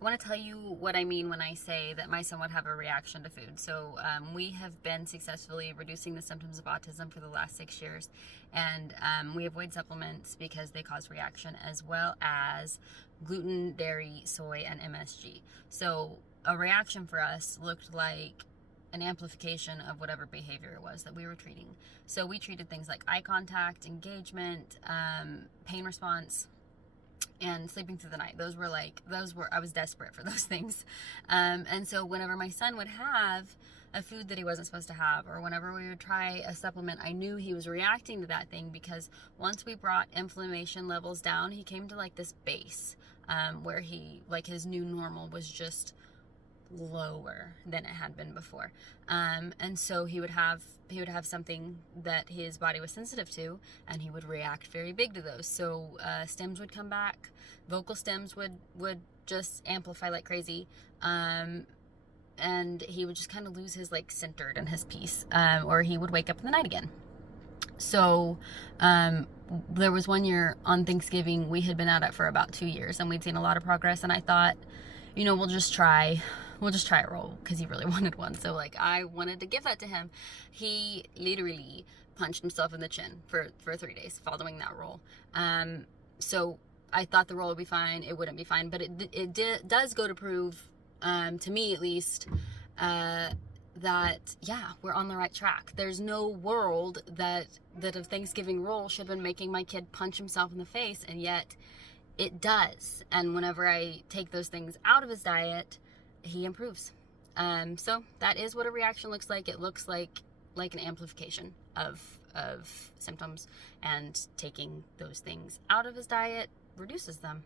I want to tell you what I mean when I say that my son would have a reaction to food. So we have been successfully reducing the symptoms of autism for the last 6 years, and we avoid supplements because they cause reaction, as well as gluten, dairy, soy, and MSG. So a reaction for us looked like an amplification of whatever behavior it was that we were treating. So we treated things like eye contact, engagement, pain response, and sleeping through the night. I was desperate for those things. And so whenever my son would have a food that he wasn't supposed to have, or whenever we would try a supplement, I knew he was reacting to that thing, because once we brought inflammation levels down, he came to like this base, where his new normal was just lower than it had been before. And so he would have something that his body was sensitive to, and he would react very big to those. So stems would come back, vocal stems would just amplify like crazy, and he would just kind of lose his like centered and his peace, or he would wake up in the night again. So there was one year on Thanksgiving, we had been at it for about 2 years, and we'd seen a lot of progress, and I thought, we'll just try a roll, because he really wanted one. So like, I wanted to give that to him. He literally punched himself in the chin for 3 days following that roll. So I thought the roll would be fine. It wouldn't be fine, but it does go to prove, to me at least, that yeah, we're on the right track. There's no world that a Thanksgiving roll should have been making my kid punch himself in the face, and yet it does. And whenever I take those things out of his diet, he improves. So that is what a reaction looks like. It looks like an amplification of symptoms, and taking those things out of his diet reduces them.